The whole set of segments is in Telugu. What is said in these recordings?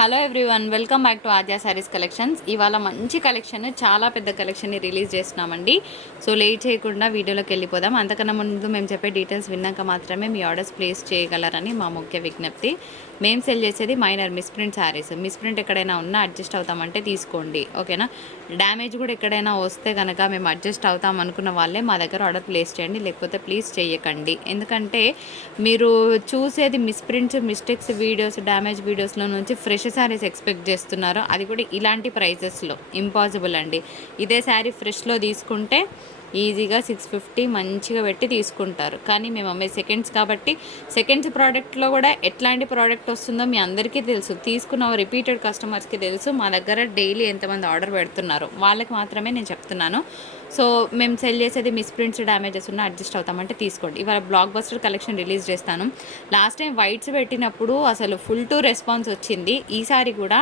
Hello everyone, welcome back to Aadya saris collections. ఇవాళ మంచి కలెక్షన్, చాలా పెద్ద కలెక్షన్ని రిలీజ్ చేస్తున్నామండి. సో లేట్ చేయకుండా వీడియోలోకి వెళ్ళిపోదాం. అంతకన్నా ముందు మేము చెప్పే డీటెయిల్స్ విన్నాక మాత్రమే మీ ఆర్డర్స్ ప్లేస్ చేయగలరని మా ముఖ్య విజ్ఞప్తి. మేము సెల్ చేసేది మైనర్ మిస్ప్రింట్ శారీస్. మిస్ప్రింట్ ఎక్కడైనా ఉన్నా అడ్జస్ట్ అవుతామంటే తీసుకోండి, ఓకేనా. డ్యామేజ్ కూడా ఎక్కడైనా వస్తే కనుక మేము అడ్జస్ట్ అవుతాం అనుకున్న వాళ్ళే మా దగ్గర ఆర్డర్ ప్లేస్ చేయండి, లేకపోతే ప్లీజ్ చేయకండి. ఎందుకంటే మీరు చూసేది మిస్ప్రింట్స్, మిస్టేక్స్ వీడియోస్, డ్యామేజ్ వీడియోస్లో నుంచి ఫ్రెష్ శారీస్ ఎక్స్పెక్ట్ చేస్తున్నారు, అది కూడా ఇలాంటి ప్రైజెస్లో. ఇంపాసిబుల్ అండి. ఇదే శారీ ఫ్రెష్లో తీసుకుంటే ఈజీగా 650 మంచిగా పెట్టి తీసుకుంటారు. కానీ మేము అమ్మే సెకండ్స్ కాబట్టి సెకండ్స్ ప్రోడక్ట్లో కూడా ఎట్లాంటి ప్రోడక్ట్ వస్తుందో మీ అందరికీ తెలుసు, తీసుకున్న రిపీటెడ్ కస్టమర్స్కి తెలుసు. మా దగ్గర డైలీ ఎంతమంది ఆర్డర్ పెడుతున్నారు వాళ్ళకి మాత్రమే నేను చెప్తున్నాను. సో మేము సెల్ చేసేది మిస్ప్రింట్స్, డ్యామేజెస్ ఉన్న అడ్జస్ట్ అవుతామంటే తీసుకోండి. ఇవాళ బ్లాక్ బస్టర్ కలెక్షన్ రిలీజ్ చేస్తాను. లాస్ట్ టైం వైట్స్ పెట్టినప్పుడు అసలు ఫుల్ టు రెస్పాన్స్ వచ్చింది. ఈసారి కూడా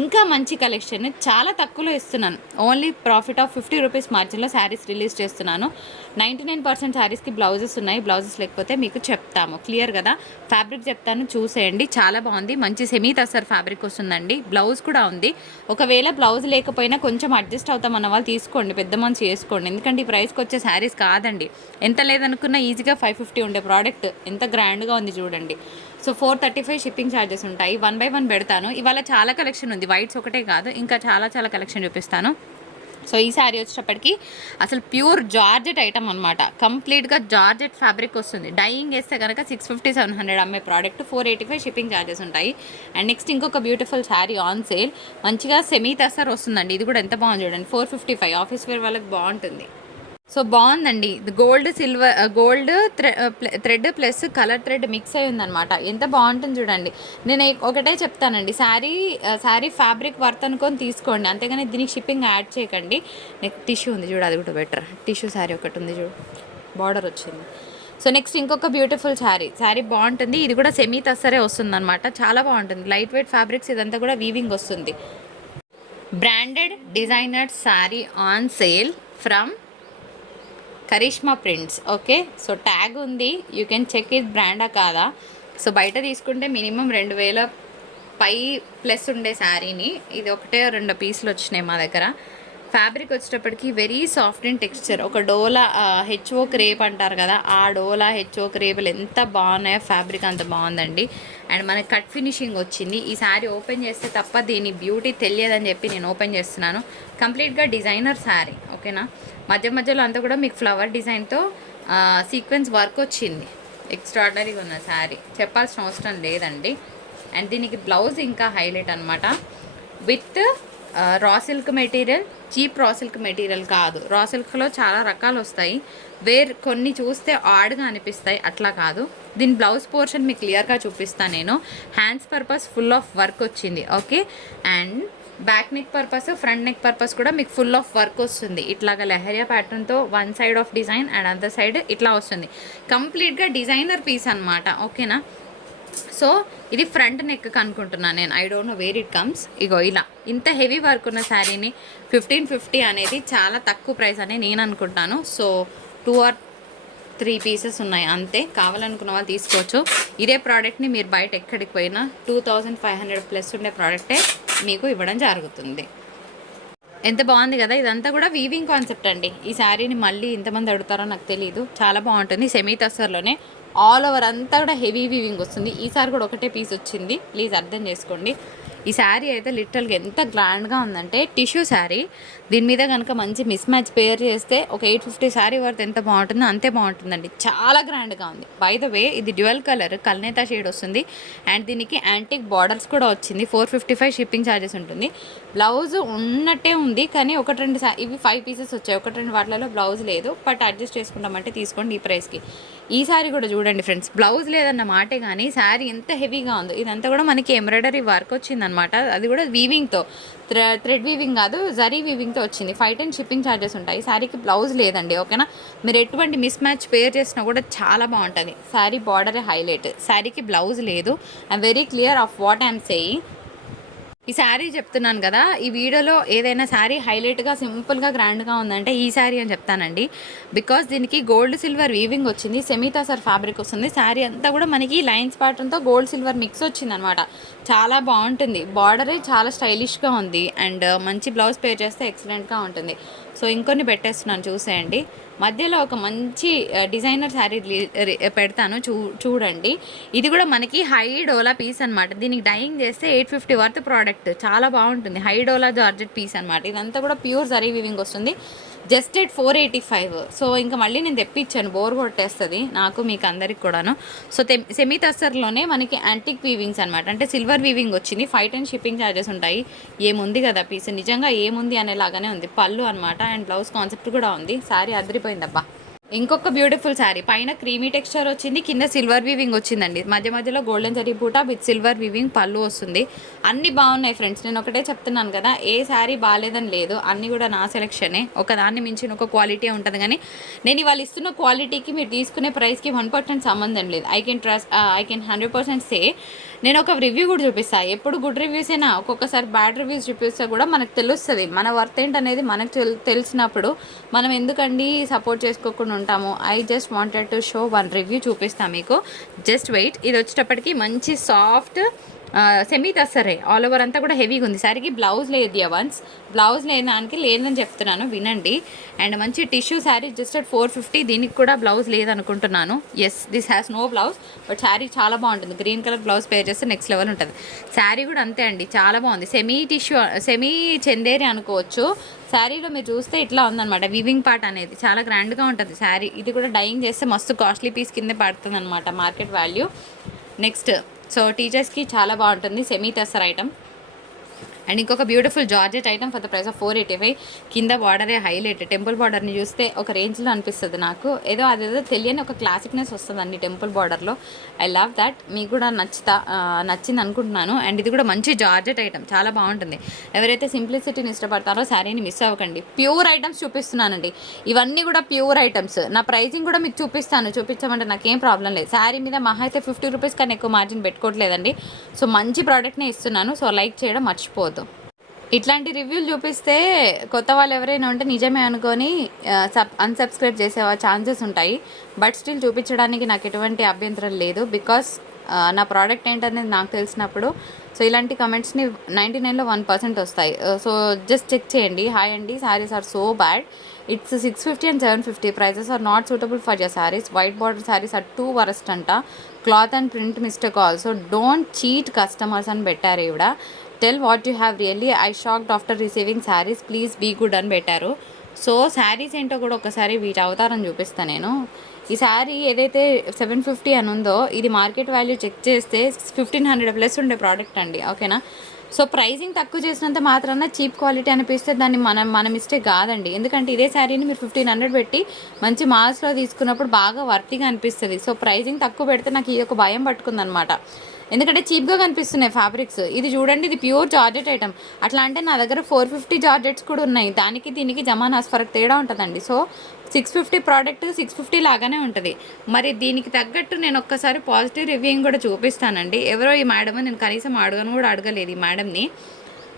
ఇంకా మంచి కలెక్షన్ చాలా తక్కువలో ఇస్తున్నాను. ఓన్లీ ప్రాఫిట్ ఆఫ్ 50 రూపీస్ మార్జిన్లో శారీస్ రిలీజ్ చేస్తున్నాను. 99% శారీస్కి బ్లౌజెస్ ఉన్నాయి. బ్లౌజెస్ లేకపోతే మీకు చెప్తాము, క్లియర్ కదా. ఫ్యాబ్రిక్ చెప్తాను, చూసేయండి. చాలా బాగుంది, మంచి సెమీ తసర్ ఫ్యాబ్రిక్ వస్తుందండి. బ్లౌజ్ కూడా ఉంది. ఒకవేళ బ్లౌజ్ లేకపోయినా కొంచెం అడ్జస్ట్ అవుతామన్న వాళ్ళు తీసుకోండి, పెద్ద మంచి చేసుకోండి. ఎందుకంటే ఈ ప్రైస్కి వచ్చే శారీస్ కాదండి. ఎంత లేదనుకున్నా ఈజీగా 550 ఉండే ప్రోడక్ట్ ఎంత గ్రాండ్గా ఉంది చూడండి. సో 435 షిప్పింగ్ ఛార్జెస్ ఉంటాయి. 1 by 1 పెడతాను. ఇవాళ చాలా కలెక్షన్ ఉంది, వైట్స్ ఒకటే కాదు, ఇంకా చాలా కలెక్షన్ చూపిస్తాను. సో ఈ శారీ వచ్చేటప్పటికి అసలు ప్యూర్ జార్జెట్ ఐటమ్ అనమాట. కంప్లీట్గా జార్జెట్ ఫ్యాబ్రిక్ వస్తుంది. డైయింగ్ వేస్తే కనుక 650 700 అమ్మే ప్రోడక్ట్, 485 షిప్పింగ్ ఛార్జెస్ ఉంటాయి. అండ్ నెక్స్ట్ ఇంకొక బ్యూటిఫుల్ శారీ ఆన్ సేల్, మంచిగా సెమీ తసర్ వస్తుందండి. ఇది కూడా ఎంత బాగుంది చూడండి, 455. ఆఫీస్ వేర్ వాళ్ళకి బాగుంటుంది. సో బాగుందండి. Gold silver, gold thread plus colour thread mix అయి ఉందనమాట. ఎంత బాగుంటుంది చూడండి. నేను ఒకటే చెప్తానండి, శారీ ఫ్యాబ్రిక్ వర్త్ అనుకొని తీసుకోండి, అంతేగాని దీనికి షిప్పింగ్ యాడ్ చేయకండి. నెక్స్ట్ టిష్యూ ఉంది చూడు, అది కూడా బెటర్. టిష్యూ శారీ ఒకటి ఉంది చూడు, బార్డర్ వచ్చింది. సో నెక్స్ట్ ఇంకొక బ్యూటిఫుల్ శారీ బాగుంటుంది. ఇది కూడా సెమీ తస్సరే వస్తుంది అనమాట. చాలా బాగుంటుంది. లైట్ వెయిట్ ఫ్యాబ్రిక్స్, ఇదంతా కూడా వీవింగ్ వస్తుంది. Branded designer sari on sale from Karishma prints. Okay, so tag ఉంది, యూ కెన్ చెక్ ఇట్ బ్రాండా కాదా. సో బయట తీసుకుంటే మినిమం 2000 పై ప్లస్ ఉండే శారీని ఇది ఒకటే 2 పీసులు వచ్చినాయి మా దగ్గర. ఫ్యాబ్రిక్ వచ్చేటప్పటికి వెరీ సాఫ్ట్ అండ్ టెక్స్చర్. ఒక డోలా హెచ్ఓ క్రేప్ అంటారు కదా, ఆ డోలా హెచ్ఓ క్రేపులు ఎంత బాగున్నాయో, ఫ్యాబ్రిక్ అంత బాగుందండి. అండ్ మనకి కట్ ఫినిషింగ్ వచ్చింది. ఈ శారీ ఓపెన్ చేస్తే తప్ప దీని బ్యూటీ తెలియదని చెప్పి నేను ఓపెన్ చేస్తున్నాను. కంప్లీట్గా డిజైనర్ శారీ, ఓకేనా. మధ్యలో అంతా కూడా మీకు ఫ్లవర్ డిజైన్తో సీక్వెన్స్ వర్క్ వచ్చింది. ఎక్స్ట్రాడినరీగా ఉన్న శారీ, చెప్పాల్సిన అవసరం లేదండి. అండ్ దీనికి బ్లౌజ్ ఇంకా హైలైట్ అనమాట. With raw silk material, cheap raw silk material కాదు. రా సిల్క్లో చాలా రకాలు వస్తాయి, కొన్ని చూస్తే ఆడ్గా అనిపిస్తాయి, అట్లా కాదు. దీని బ్లౌజ్ పోర్షన్ మీకు క్లియర్గా చూపిస్తాను నేను. Hands purpose full of work వచ్చింది, okay. And back neck purpose, front neck purpose కూడా మీకు ఫుల్ ఆఫ్ వర్క్ వస్తుంది. ఇట్లాగా లెహరియా ప్యాటర్న్తో one side of design and other side ఇట్లా వస్తుంది. కంప్లీట్గా డిజైనర్ పీస్ అనమాట, ఓకేనా. సో ఇది ఫ్రంట్ నెక్ అనుకుంటున్నాను నేను, I don't know where it comes. ఇగో ఇలా ఇంత హెవీ వర్క్ ఉన్న శారీని 1550 అనేది చాలా తక్కువ ప్రైస్ అని నేను అనుకుంటాను. సో 2 or 3 పీసెస్ ఉన్నాయి అంతే. కావాలనుకున్న వాళ్ళు తీసుకోవచ్చు. ఇదే ప్రోడక్ట్ని మీరు బయట ఎక్కడికి పోయినా 2500 ప్లస్ ఉండే ప్రోడక్టే మీకు ఇవ్వడం జరుగుతుంది. ఎంత బాగుంది కదా. ఇదంతా కూడా వీవింగ్ కాన్సెప్ట్ అండి. ఈ శారీని మళ్ళీ ఇంతమంది అడుగుతారో నాకు తెలియదు, చాలా బాగుంటుంది. సెమీ తస్సర్లోనే ఆల్ ఓవర్ అంతా కూడా హెవీ వీవింగ్ వస్తుంది. ఈసారి కూడా ఒకటే పీస్ వచ్చింది, ప్లీజ్ అర్థం చేసుకోండి. ఈ శారీ అయితే లిటరల్గా ఎంత గ్రాండ్గా ఉందంటే, టిష్యూ శారీ, దీని మీద కనుక మంచి మిస్ మ్యాచ్ పేర్ చేస్తే ఒక 850 శారీ వర్త్ ఎంత బాగుంటుందో అంతే బాగుంటుందండి. చాలా గ్రాండ్గా ఉంది. బై ద వే ఇది డ్యూయల్ కలర్ కల్నేతా షేడ్ వస్తుంది. అండ్ దీనికి యాంటిక్ బార్డర్స్ కూడా వచ్చింది. 455 షిప్పింగ్ ఛార్జెస్ ఉంటుంది. బ్లౌజ్ ఉన్నట్టే ఉంది, కానీ ఒకటి రెండు ఇవి 5 పీసెస్ వచ్చాయి. ఒకటి రెండు వాటిలలో బ్లౌజ్ లేదు, బట్ అడ్జస్ట్ చేసుకుంటామంటే తీసుకోండి ఈ ప్రైస్కి. ఈ శారీ కూడా చూడండి ఫ్రెండ్స్, బ్లౌజ్ లేదన్న మాటే కానీ శారీ ఎంత హెవీగా ఉందో. ఇదంతా కూడా మనకి ఎంబ్రాయిడరీ వర్క్ వచ్చిందనమాట. అది కూడా వీవింగ్తో, థ్రెడ్ వీవింగ్ కాదు, జరీ వీవింగ్తో వచ్చింది. 510 షిప్పింగ్ ఛార్జెస్ ఉంటాయి. శారీకి బ్లౌజ్ లేదండి, ఓకేనా. మీరు ఎటువంటి మిస్ మ్యాచ్ పేర్ చేసినా కూడా చాలా బాగుంటుంది. శారీ బార్డరే హైలైట్, శారీకి బ్లౌజ్ లేదు. I'm very clear of what I'm saying. ఈ శారీ చెప్తున్నాను కదా, ఈ వీడియోలో ఏదైనా శారీ హైలైట్గా సింపుల్గా గ్రాండ్గా ఉందంటే ఈ శారీ అని చెప్తానండి. బికాస్ దీనికి గోల్డ్ సిల్వర్ వీవింగ్ వచ్చింది, సెమీ టసర్ ఫ్యాబ్రిక్ వస్తుంది. శారీ అంతా కూడా మనకి లైన్స్ ప్యాటర్న్తో గోల్డ్ సిల్వర్ మిక్స్ వచ్చిందనమాట. చాలా బాగుంటుంది, బార్డరే చాలా స్టైలిష్గా ఉంది అండ్ మంచి బ్లౌజ్ పేర్ చేస్తే ఎక్సలెంట్గా ఉంటుంది. సో ఇంకొన్ని పెట్టేస్తున్నాను చూసేయండి. మధ్యలో ఒక మంచి డిజైనర్ శారీ పెడతాను, చూడండి. ఇది కూడా మనకి హై డోలా పీస్ అనమాట. దీనికి డైయింగ్ చేస్తే 850 వర్త్ ప్రోడక్ట్, చాలా బాగుంటుంది. హై డోలా జార్జెట్ పీస్ అనమాట. ఇదంతా కూడా ప్యూర్ జరీ వీవింగ్ వస్తుంది. Just at 485. సో ఇంకా మళ్ళీ నేను తెప్పించాను, బోర్ కొట్టేస్తుంది నాకు మీకు అందరికి కూడాను. సో సెమీ టస్సర్లోనే మనకి యాంటిక్ వీవింగ్స్ అనమాట, అంటే సిల్వర్ వీవింగ్ వచ్చింది. 510 షిప్పింగ్ ఛార్జెస్ ఉంటాయి. ఏముంది కదా పీస్, నిజంగా ఏముంది అనేలాగానే ఉంది. పళ్ళు అనమాట అండ్ బ్లౌజ్ కాన్సెప్ట్ కూడా ఉంది. శారీ అదిరిపోయిందబ్బా. ఇంకొక బ్యూటిఫుల్ శారీ, పైన క్రీమీ టెక్స్చర్ వచ్చింది, కింద సిల్వర్ వీవింగ్ వచ్చిందండి. మధ్య మధ్యలో గోల్డెన్ జరీ పూట విత్ సిల్వర్ వీవింగ్ పళ్ళు వస్తుంది. అన్నీ బాగున్నాయి ఫ్రెండ్స్. నేను ఒకటే చెప్తున్నాను కదా, ఏ శారీ బాగాలేదని లేదు, అన్నీ కూడా నా సెలెక్షనే. ఒకదాన్ని మించిన ఒక క్వాలిటీ ఉంటుంది. కానీ నేను ఇవాళ ఇస్తున్న క్వాలిటీకి మీరు తీసుకునే ప్రైస్కి 1% సంబంధం లేదు. ఐ కెన్ 100% సే. నేను ఒక రివ్యూ కూడా చూపిస్తాను. ఎప్పుడు గుడ్ రివ్యూస్ అయినా ఒక్కొక్కసారి బ్యాడ్ రివ్యూస్ చూపిస్తే కూడా మనకు తెలుస్తుంది మన వర్త్ ఏంటనేది. మనకు తెలిసినప్పుడు మనం ఎందుకండి సపోర్ట్ చేసుకోకుండా ఉంటాము. I just wanted to show one review చూపిస్తాను మీకు. Just wait. ఇది వచ్చేటప్పటికి మంచి సాఫ్ట్ సెమీ టస్సరే, ఆల్ ఓవర్ అంతా కూడా హెవీగా ఉంది. సరికి బ్లౌజ్ లేదు, వన్స్ బ్లౌజ్ లేదానికి లేదని చెప్తున్నాను, వినండి. అండ్ మంచి టిష్యూ శారీ, జస్ట్ అట్ 450. దీనికి కూడా బ్లౌజ్ లేదనుకుంటున్నాను. Yes, this has no blouse, but sari చాలా బాగుంటుంది. గ్రీన్ కలర్ బ్లౌజ్ పేర్ చేస్తే నెక్స్ట్ లెవెల్ ఉంటుంది. శారీ కూడా అంతే అండి, చాలా బాగుంది. సెమీ టిష్యూ, సెమీ చందేరి అనుకోవచ్చు. శారీలో మీరు చూస్తే ఇట్లా ఉందన్నమాట, వీవింగ్ పార్ట్ అనేది చాలా గ్రాండ్గా ఉంటుంది శారీ. ఇది కూడా డైయింగ్ చేస్తే మస్తు కాస్ట్లీ పీస్ కింద పడుతుంది అనమాట, మార్కెట్ వాల్యూ. నెక్స్ట్, సో టీచర్స్కి చాలా బాగుంటుంది, సెమీ టస్సర్ ఐటమ్. అండ్ ఇంకొక beautiful georgette item for the price of 485. కింద బార్డరే హైలైట్, టెంపుల్ బార్డర్ని చూస్తే ఒక రేంజ్లో అనిపిస్తుంది నాకు. అదేదో తెలియని ఒక క్లాసిక్నెస్ వస్తుందండి టెంపుల్ బార్డర్లో. I love that. మీకు కూడా నచ్చింది అనుకుంటున్నాను. అండ్ ఇది కూడా మంచి జార్జెట్ ఐటమ్, చాలా బాగుంటుంది. ఎవరైతే సింప్లిసిటీని ఇష్టపడతారో శారీని మిస్ అవ్వకండి. ప్యూర్ ఐటమ్స్ చూపిస్తున్నానండి, ఇవన్నీ కూడా ప్యూర్ ఐటమ్స్. నా ప్రైజింగ్ కూడా మీకు చూపించమంటే నాకేం ప్రాబ్లం లేదు. శారీ మీద మహా అయితే 50 రూపీస్ కన్నా ఎక్కువ మార్జిన్ పెట్టుకోవట్లేదండి. సో మంచి ప్రోడక్ట్నే ఇస్తున్నాను. సో లైక్ చేయడం మర్చిపోవద్దు. ఇట్లాంటి రివ్యూలు చూపిస్తే కొత్త వాళ్ళు ఎవరైనా ఉంటే నిజమే అనుకొని అన్సబ్స్క్రైబ్ చేసే ఛాన్సెస్ ఉంటాయి. బట్ స్టిల్ చూపించడానికి నాకు ఎటువంటి అభ్యంతరం లేదు. బికాస్ నా ప్రోడక్ట్ ఏంటనేది నాకు తెలిసినప్పుడు సో ఇలాంటి కమెంట్స్ని 99లో 1% వస్తాయి. సో జస్ట్ చెక్ చేయండి. హాయ్ అండి, saris are so bad. It's 650 and 750. Prizes are not suitable for your saris. White border saris are too worst అంట. Cloth and print mistake also. Don't cheat customers అని పెట్టారు ఇవిడ. Tell what you have really. I shocked after receiving saris, please be good అని పెట్టారు. సో శారీస్ ఏంటో కూడా ఒకసారి వీటి అవతారం చూపిస్తాను నేను. ఈ శారీ ఏదైతే 750 అని ఉందో ఇది మార్కెట్ వాల్యూ చెక్ చేస్తే 1500 ప్లస్ ఉండే ప్రోడక్ట్ అండి, ఓకేనా. సో ప్రైజింగ్ తక్కువ చేసినంత మాత్రాన చీప్ క్వాలిటీ అనిపిస్తే దాన్ని మన మిస్టేక్ కాదండి. ఎందుకంటే ఇదే శారీని మీరు 1500 పెట్టి మంచి మాల్స్లో తీసుకున్నప్పుడు బాగా వర్తిగా అనిపిస్తుంది. సో ప్రైజింగ్ తక్కువ పెడితే నాకు ఇది ఒక భయం పట్టుకుందనమాట, ఎందుకంటే చీప్గా కనిపిస్తున్నాయి ఫ్యాబ్రిక్స్. ఇది చూడండి, ఇది ప్యూర్ జార్జెట్ ఐటమ్. అట్లా అంటే నా దగ్గర 450 జార్జెట్స్ కూడా ఉన్నాయి. దానికి దీనికి జమానాస్ ఫరక్ తేడా ఉంటుందండి. సో 650 ప్రోడక్ట్ 650 లాగానే ఉంటుంది. మరి దీనికి తగ్గట్టు నేను ఒక్కసారి పాజిటివ్ రివ్యూయింగ్ కూడా చూపిస్తానండి. ఎవరో ఈ మేడం, నేను కనీసం అడగలేదు ఈ మేడంని.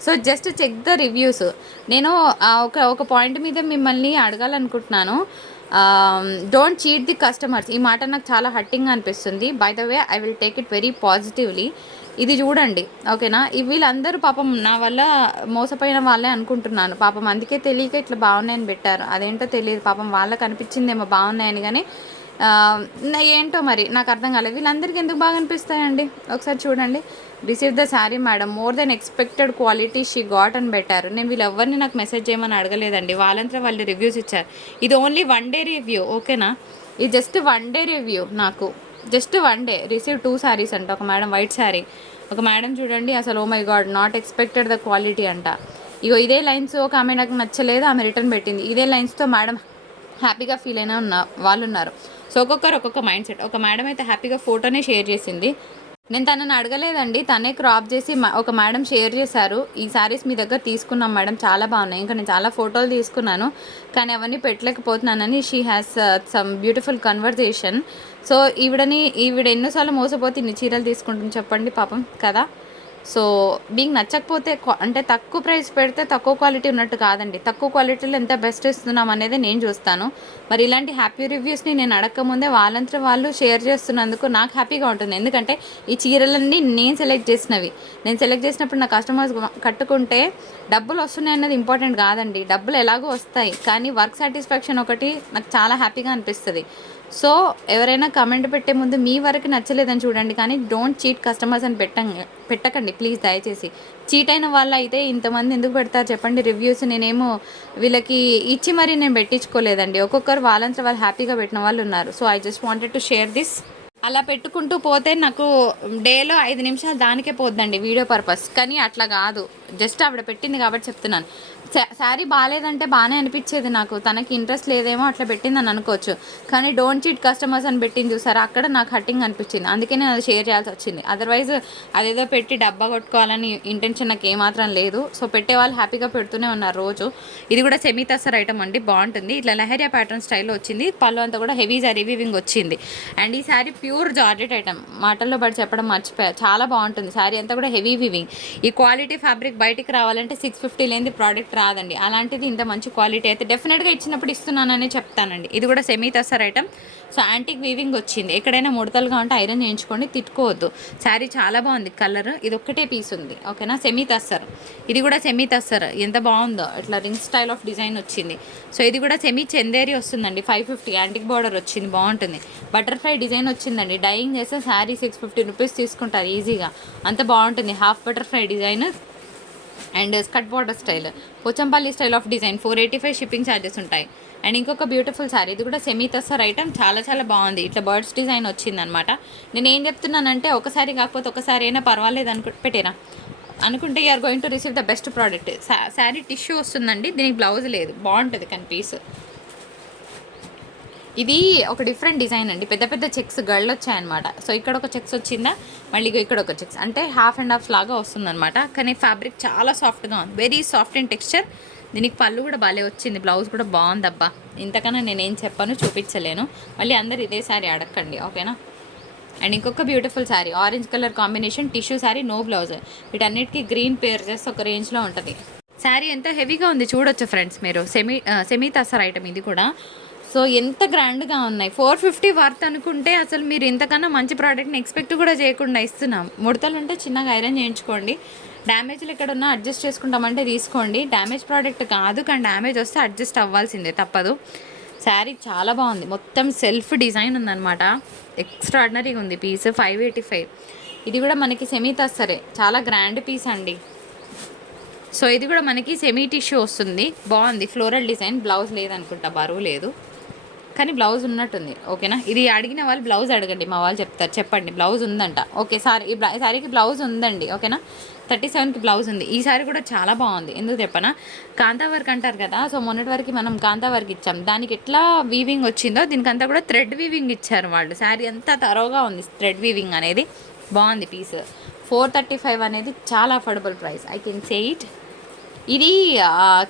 So just check the reviews. నేను ఒక పాయింట్ మీద మిమ్మల్ని అడగాలనుకుంటున్నాను. Don't cheat the customers. ఈ మాట నాకు చాలా హట్టింగ్గా అనిపిస్తుంది. By the way I will take it very positively. ఇది చూడండి, ఓకేనా. వీళ్ళందరూ పాపం నా వల్ల మోసపోయిన వాళ్ళే అనుకుంటున్నాను. పాపం అందుకే తెలియక ఇట్లా బాగున్నాయని పెట్టారు. అదేంటో తెలియదు, పాపం వాళ్ళకి అనిపించిందేమో బాగున్నాయని. కానీ ఏంటో మరి నాకు అర్థం కాలేదు. వీళ్ళందరికీ ఎందుకు బాగా అనిపిస్తాయండి, ఒకసారి చూడండి. Receive the sari madam, more than expected quality she got అని పెట్టారు. నేను వీళ్ళెవరిని నాకు మెసేజ్ చేయమని అడగలేదండి, వాళ్ళంతా వాళ్ళు రివ్యూస్ ఇచ్చారు. ఇది ఓన్లీ 1 డే రివ్యూ, ఓకేనా. ఇది జస్ట్ 1 డే రివ్యూ. నాకు జస్ట్ 1 డే. రిసీవ్ 2 శారీస్ అంట. ఒక మేడం వైట్ శారీ, ఒక మేడం చూడండి అసలు oh my god not expected the quality అంట. ఇగో ఇదే లైన్స్ ఒక ఆమె నాకు నచ్చలేదు, ఆమె రిటర్న్ పెట్టింది. ఇదే లైన్స్తో మేడం హ్యాపీగా ఫీల్ అయినా వాళ్ళు ఉన్నారు. సో ఒక్కొక్కరు ఒక్కొక్క మైండ్ సెట్. ఒక మేడం అయితే హ్యాపీగా ఫోటోనే షేర్ చేసింది. నేను తనని అడగలేదండి, తనే క్రాప్ చేసి ఒక మేడం షేర్ చేశారు. ఈ శారీస్ మీ దగ్గర తీసుకున్నాం మేడం, చాలా బాగున్నాయి. ఇంకా నేను చాలా ఫోటోలు తీసుకున్నాను కానీ అవన్నీ పెట్టలేకపోతున్నానని she has some beautiful conversation. So ఈవిడ ఎన్నోసార్లు మోసపోతే ఇన్ని చీరలు తీసుకుంటుంది చెప్పండి పాపం కదా. సో మీకు నచ్చకపోతే అంటే తక్కువ ప్రైస్ పెడితే తక్కువ క్వాలిటీ ఉన్నట్టు కాదండి. తక్కువ క్వాలిటీలో ఎంత బెస్ట్ ఇస్తున్నాం అనేది నేను చూస్తాను. మరి ఇలాంటి హ్యాపీ రివ్యూస్ని నేను అడగకముందే వాళ్ళంతా వాళ్ళు షేర్ చేస్తున్నందుకు నాకు హ్యాపీగా ఉంటుంది. ఎందుకంటే ఈ చీరలన్నీ నేను సెలెక్ట్ చేసినవి. నేను సెలెక్ట్ చేసినప్పుడు నా కస్టమర్స్ కట్టుకుంటే డబ్బులు వస్తున్నాయి అన్నది ఇంపార్టెంట్ కాదండి. డబ్బులు ఎలాగో వస్తాయి, కానీ వర్క్ సాటిస్ఫాక్షన్ ఒకటి నాకు చాలా హ్యాపీగా అనిపిస్తుంది. సో ఎవరైనా కమెంట్ పెట్టే ముందు మీ వరకు నచ్చలేదని చూడండి, కానీ డోంట్ చీట్ కస్టమర్స్ అని పెట్టకండి ప్లీజ్. దయచేసి చీట్ అయిన వాళ్ళు అయితే ఇంతమంది ఎందుకు పెడతారు చెప్పండి రివ్యూస్. నేనేమో వీళ్ళకి ఇచ్చి మరీ నేను పెట్టించుకోలేదండి. ఒక్కొక్కరు వాళ్ళంతా వాళ్ళు హ్యాపీగా పెట్టిన వాళ్ళు ఉన్నారు. So I just wanted to share this. అలా పెట్టుకుంటూ పోతే నాకు డేలో 5 నిమిషాలు దానికే పోద్దండి వీడియో పర్పస్. కానీ అట్లా కాదు, జస్ట్ ఆవిడ పెట్టింది కాబట్టి చెప్తున్నాను. శారీ బాగాలేదంటే బాగానే అనిపించేది నాకు, తనకి ఇంట్రెస్ట్ లేదేమో అట్లా పెట్టిందని అనుకోవచ్చు. కానీ డోంట్ చీట్ కస్టమర్స్ అని పెట్టింది చూసారా, అక్కడ నాకు హట్టింగ్ అనిపించింది. అందుకే నేను అది షేర్ చేయాల్సి వచ్చింది. అదర్వైజ్ అదేదో పెట్టి డబ్బా కొట్టుకోవాలని ఇంటెన్షన్ నాకు ఏమాత్రం లేదు. సో పెట్టే వాళ్ళు హ్యాపీగా పెడుతూనే ఉన్నారు రోజు. ఇది కూడా సెమీ తస్సర్ ఐటమ్ అండి, బాగుంటుంది. ఇట్లా లెహరియా ప్యాటర్న్ స్టైల్లో వచ్చింది. పళ్ళు అంతా కూడా హెవీ జరీ వీవింగ్ వచ్చింది. అండ్ ఈ శారీ ప్యూర్ జార్జెట్ ఐటమ్, మాటల్లో బట్టి చెప్పడం మర్చిపోయా. చాలా బాగుంటుంది శారీ అంతా కూడా హెవీ వీవింగ్. ఈ క్వాలిటీ ఫ్యాబ్రిక్ బయటికి రావాలంటే 650 లేని ప్రోడక్ట్ రాదండి. అలాంటిది ఇంత మంచి క్వాలిటీ అయితే డెఫినెట్గా ఇచ్చినప్పుడు ఇస్తున్నానని చెప్తానండి. ఇది కూడా semi tussar item. So antique weaving వచ్చింది. ఎక్కడైనా ముడతలుగా ఉంటే ఐరన్ చేయించుకోండి, తిట్టుకోవద్దు. శారీ చాలా బాగుంది. కలర్ ఇది ఒక్కటే పీస్ ఉంది, ఓకేనా. సెమీ తస్సర్, ఇది కూడా సెమీ తస్సర్. ఎంత బాగుందో, ఇట్లా రింగ్ స్టైల్ ఆఫ్ డిజైన్ వచ్చింది. సో ఇది కూడా సెమీ చందేరి వస్తుందండి. 550 యాంటిక్ బార్డర్ వచ్చింది, బాగుంటుంది. బటర్ఫ్లై డిజైన్ వచ్చిందండి. డైయింగ్ చేస్తే శారీ 650 రూపీస్ తీసుకుంటారు ఈజీగా, అంత బాగుంటుంది. Half butterfly design and skirt border style, Pochampally style of design. 485 shipping charges ఉంటాయి. అండ్ ఇంకొక బ్యూటిఫుల్ శారీ, ఇది కూడా సెమీ తస్సర్ ఐటమ్, చాలా చాలా బాగుంది. ఇట్లా బర్డ్స్ డిజైన్ వచ్చిందనమాట. నేను ఏం చెప్తున్నానంటే ఒకసారి కాకపోతే ఒకసారి అయినా పర్వాలేదు పెట్టేరా అనుకుంటే you're going to receive the best product. Sari tissue వస్తుందండి, దీనికి బ్లౌజ్ లేదు, బాగుంటుంది కానీ పీస్. ఇది ఒక డిఫరెంట్ డిజైన్ అండి, పెద్ద పెద్ద చెక్స్ గళ్ళు వచ్చాయన్నమాట. సో ఇక్కడ ఒక చెక్స్ వచ్చిందా, మళ్ళీ ఇక్కడ ఒక చెక్స్, అంటే హాఫ్ అండ్ హాఫ్ లాగా వస్తుందన్నమాట. కానీ ఫ్యాబ్రిక్ చాలా సాఫ్ట్గా ఉంది, వెరీ సాఫ్ట్ ఇన్ టెక్స్చర్. దీనికి పళ్ళు కూడా బాగా వచ్చింది, బ్లౌజ్ కూడా బాగుందబ్బా. ఇంతకన్నా నేనేం చెప్పాను, చూపించలేను. మళ్ళీ అందరు ఇదే శారీ అడగండి, ఓకేనా. అండ్ ఇంకొక beautiful sari, orange colour combination tissue sari, no blouse. వీటన్నిటికీ గ్రీన్ పేర్ చేస్తే ఒక రేంజ్లో ఉంటుంది. శారీ ఎంత హెవీగా ఉంది చూడొచ్చు ఫ్రెండ్స్ మీరు. సెమీ తస్సర్ ఐటమ్ ఇది కూడా. సో ఎంత గ్రాండ్గా ఉన్నాయి. 450 వర్త్ అనుకుంటే అసలు మీరు ఇంతకన్నా మంచి ప్రోడక్ట్ని ఎక్స్పెక్ట్ కూడా చేయకుండా ఇస్తున్నాం. ముడతలు ఉంటే చిన్నగా ఐరన్ చేయించుకోండి, డ్యామేజ్లు ఎక్కడున్నా అడ్జస్ట్ చేసుకుంటామంటే తీసుకోండి. డ్యామేజ్ ప్రోడక్ట్ కాదు, కానీ డ్యామేజ్ వస్తే అడ్జస్ట్ అవ్వాల్సిందే, తప్పదు. శారీ చాలా బాగుంది, మొత్తం సెల్ఫ్ డిజైన్ ఉందన్నమాట. ఎక్స్ట్రాడినరీగా ఉంది పీస్. 585. ఇది కూడా మనకి సెమీ తస్సరే, చాలా గ్రాండ్ పీస్ అండి. సో ఇది కూడా మనకి సెమీ టిష్యూ వస్తుంది, బాగుంది. ఫ్లోరల్ డిజైన్, బ్లౌజ్ లేదనుకుంటా, బరువు లేదు, కానీ బ్లౌజ్ ఉన్నట్టుంది, ఓకేనా. ఇది అడిగిన వాళ్ళు బ్లౌజ్ అడగండి, మా వాళ్ళు చెప్తారు. చెప్పండి బ్లౌజ్ ఉందంట, ఓకే. ఈ సారీకి బ్లౌజ్ ఉందండి, ఓకేనా. 37కి బ్లౌజ్ ఉంది. ఈ సారీ కూడా చాలా బాగుంది. ఎందుకు చెప్పనా, కాంతా వర్క్ అంటారు కదా. సో మొన్నటి వరకు మనం కాంతా వర్క్ ఇచ్చాం, దానికి ఎట్లా వీవింగ్ వచ్చిందో దీనికంతా కూడా థ్రెడ్ వీవింగ్ ఇచ్చారు వాళ్ళు. శారీ అంతా తరోగా ఉంది, థ్రెడ్ వీవింగ్ అనేది బాగుంది పీస్. 435 అనేది చాలా affordable price, I can say it. ఇది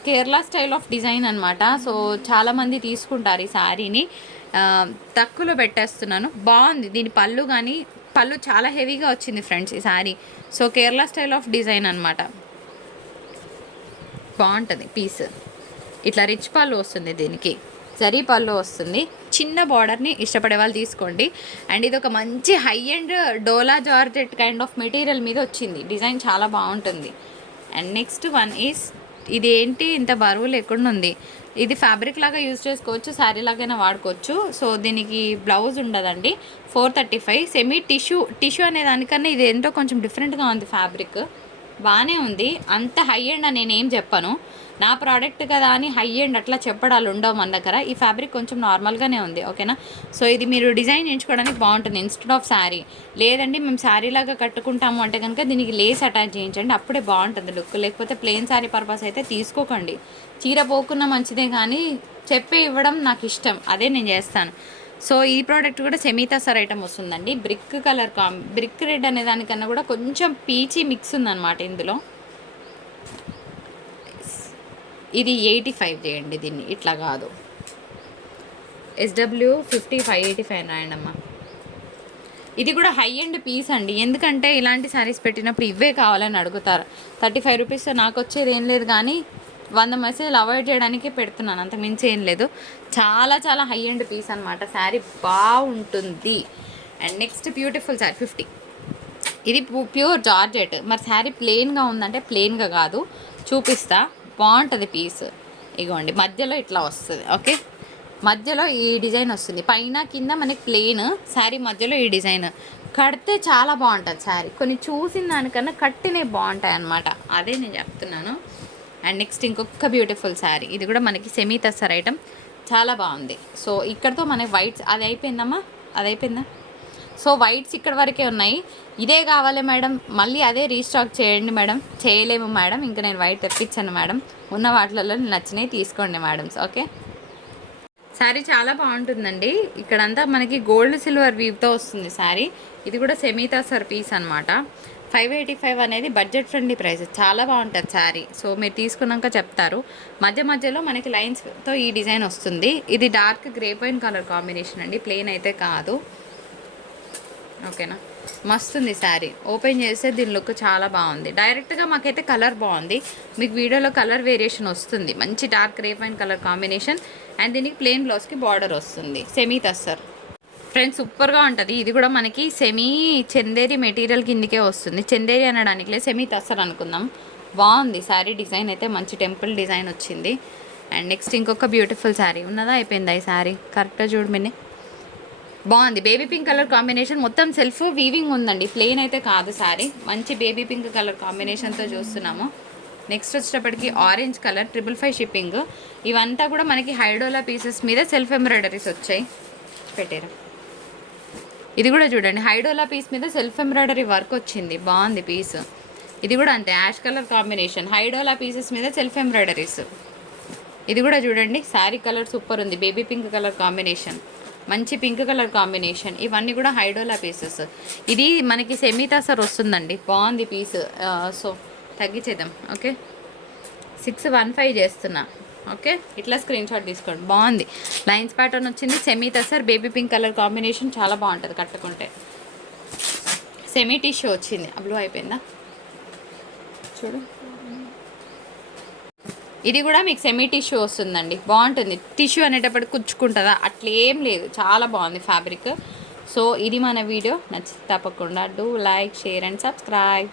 కేరళ స్టైల్ ఆఫ్ డిజైన్ అనమాట. సో చాలామంది తీసుకుంటారు ఈ శారీని, తక్కువలో పెట్టేస్తున్నాను. బాగుంది. దీని పళ్ళు కానీ, పళ్ళు చాలా హెవీగా వచ్చింది ఫ్రెండ్స్ ఈ sari. So Kerala style of design అనమాట, బాగుంటుంది పీస్. ఇట్లా రిచ్ పళ్ళు వస్తుంది, దీనికి జరీ పళ్ళు వస్తుంది. చిన్న బార్డర్ని ఇష్టపడే వాళ్ళు తీసుకోండి. అండ్ ఇది ఒక మంచి high and dola georgette kind of material మీద వచ్చింది, డిజైన్ చాలా బాగుంటుంది. అండ్ నెక్స్ట్ వన్ ఈస్, ఇది ఏంటి ఇంత బరువు లేకుండా ఉంది. ఇది ఫ్యాబ్రిక్ లాగా యూజ్ చేసుకోవచ్చు, శారీ లాగైనా వాడుకోవచ్చు. సో దీనికి బ్లౌజ్ ఉండదండి. 435. సెమీ టిష్యూ అనే దానికన్నా ఇది ఏంటో కొంచెం డిఫరెంట్గా ఉంది. ఫ్యాబ్రిక్ బాగానే ఉంది, అంత హై ఎండ్ అని నేనేం చెప్పను. నా ప్రోడక్ట్ కదా అని హై ఎండ్ అట్లా చెప్పడాలు ఉండవు మన దగ్గర. ఈ ఫ్యాబ్రిక్ కొంచెం నార్మల్గానే ఉంది, ఓకేనా. సో ఇది మీరు డిజైన్ చేయించుకోవడానికి బాగుంటుంది ఇన్స్టెడ్ ఆఫ్ శారీ. లేదండి మేము శారీ లాగా కట్టుకుంటాము అంటే కనుక దీనికి లేస్ అటాచ్ చేయించండి, అప్పుడే బాగుంటుంది లుక్. లేకపోతే ప్లెయిన్ శారీ పర్పస్ అయితే తీసుకోకండి. చీర పోకున్నా మంచిదే, కానీ చెప్పి ఇవ్వడం నాకు ఇష్టం, అదే నేను చేస్తాను. సో ఈ ప్రోడక్ట్ కూడా సెమీ తస్సర్ ఐటమ్ వస్తుందండి. బ్రిక్ కలర్ బ్రిక్ రెడ్ అనే దానికన్నా కూడా కొంచెం పీచీ మిక్స్ ఉందన్నమాట ఇందులో. ఇది 85 చేయండి దీన్ని, ఇట్లా కాదు. SW 50 585 రాయండి అమ్మా. ఇది కూడా హై ఎండ్ పీస్ అండి, ఎందుకంటే ఇలాంటి శారీస్ పెట్టినప్పుడు ఇవే కావాలని అడుగుతారు. 35 రూపీస్తో నాకు వచ్చేది ఏం లేదు, కానీ 100 మెసేజ్లు అవాయిడ్ చేయడానికి పెడుతున్నాను, అంత మించి ఏం లేదు. చాలా చాలా హై ఎండ్ పీస్ అనమాట, శారీ బాగుంటుంది. And next beautiful sari 50. ఇది ప్యూర్ జార్జెట్. మరి శారీ ప్లెయిన్గా ఉందంటే ప్లెయిన్గా కాదు, చూపిస్తా, బాగుంటుంది పీస్. ఇగోండి మధ్యలో ఇట్లా వస్తుంది, ఓకే, మధ్యలో ఈ డిజైన్ వస్తుంది, పైన కింద మనకి ప్లెయిన్, శారీ మధ్యలో ఈ డిజైన్. కడితే చాలా బాగుంటుంది శారీ, కొన్ని చూసిన దానికన్నా కట్టినవి బాగుంటాయి అన్నమాట, అదే నేను చెప్తున్నాను. అండ్ నెక్స్ట్ ఇంకొక బ్యూటిఫుల్ శారీ, ఇది కూడా మనకి సెమీ తస్సర్ ఐటమ్, చాలా బాగుంది. సో ఇక్కడతో మనకి వైట్స్ అది అయిపోయిందమ్మా, అది అయిపోయిందా? సో వైట్స్ ఇక్కడ వరకే ఉన్నాయి. ఇదే కావాలి మేడం, మళ్ళీ అదే రీస్టాక్ చేయండి మేడం, చేయలేము మేడం, ఇంకా నేను వైట్ తెప్పించాను మేడం, ఉన్న వాటిలలో నచ్చినవి తీసుకోండి మేడమ్స్, ఓకే. శారీ చాలా బాగుంటుందండి, ఇక్కడంతా మనకి గోల్డ్ సిల్వర్ వీవ్తో వస్తుంది శారీ. ఇది కూడా సెమీ తస్సర్ పీస్ అనమాట. 585 అనేది బడ్జెట్ ఫ్రెండ్లీ ప్రైస్, చాలా బాగుంటుంది శారీ. సో మీరు తీసుకున్నాక చెప్తారు. మధ్య మధ్యలో మనకి లైన్స్తో ఈ డిజైన్ వస్తుంది. ఇది dark grape wine colour combination అండి, ప్లెయిన్ అయితే కాదు, ఓకేనా. మస్తుంది శారీ, ఓపెన్ చేస్తే దీని లుక్ చాలా బాగుంది. డైరెక్ట్గా మాకైతే కలర్ బాగుంది, మీకు వీడియోలో కలర్ వేరియేషన్ వస్తుంది. మంచి dark grape wine colour combination, and దీనికి ప్లెయిన్ బ్లౌజ్కి బార్డర్ వస్తుంది. సెమీ తస్సర్ ఫ్రెండ్స్, సూపర్గా ఉంటుంది. ఇది కూడా మనకి సెమీ చందేరి మెటీరియల్ కిందికే వస్తుంది, చందేరి అనడానికి లేదు, సెమీ తస్సర్ అనుకుందాం. బాగుంది శారీ, డిజైన్ అయితే మంచి టెంపుల్ డిజైన్ వచ్చింది. అండ్ నెక్స్ట్ ఇంకొక బ్యూటిఫుల్ శారీ ఉన్నదా, అయిపోయిందా ఈ శారీ? కరెక్ట్గా చూడు మిన్ని, బాగుంది. బేబీ పింక్ కలర్ కాంబినేషన్, మొత్తం సెల్ఫ్ వీవింగ్ ఉందండి, ప్లెయిన్ అయితే కాదు శారీ. మంచి బేబీ పింక్ కలర్ కాంబినేషన్తో చూస్తున్నాము. నెక్స్ట్ వచ్చేటప్పటికి ఆరెంజ్ కలర్, 555 షిప్పింగ్. ఇవంతా కూడా మనకి హైడోలా పీసెస్ మీద సెల్ఫ్ ఎంబ్రాయిడరీస్ వచ్చాయి, పెట్టారు. ఇది కూడా చూడండి, హైడోలా పీస్ మీద సెల్ఫ్ ఎంబ్రాయిడరీ వర్క్ వచ్చింది, బాగుంది పీస్. ఇది కూడా అంతే, యాష్ కలర్ కాంబినేషన్, హైడోలా పీసెస్ మీద సెల్ఫ్ ఎంబ్రాయిడరీస్. ఇది కూడా చూడండి, శారీ కలర్ సూపర్ ఉంది, బేబీ పింక్ కలర్ కాంబినేషన్, మంచి పింక్ కలర్ కాంబినేషన్. ఇవన్నీ కూడా హైడోలా పీసెస్. ఇది మనకి సెమీ తస్సర్ వస్తుందండి, బాగుంది పీస్. So తగ్గించేద్దాం, okay. 615 చేస్తున్నా, ఓకే. ఇట్లా స్క్రీన్ షాట్ తీసుకోండి, బాగుంది. లైన్స్ ప్యాటర్న్ వచ్చింది, semi tussar baby pink colour combination, చాలా బాగుంటుంది కట్టుకుంటే. సెమీ టిష్యూ వచ్చింది, బ్లూ అయిపోయిందా చూడు. ఇది కూడా మీకు సెమీ టిష్యూ వస్తుందండి, బాగుంటుంది. టిష్యూ అనేటప్పటికి కుచ్చుకుంటుందా, అట్లేం లేదు, చాలా బాగుంది ఫ్యాబ్రిక్. సో ఇది మన వీడియో, నచ్చితే తప్పకుండా do like, share and subscribe.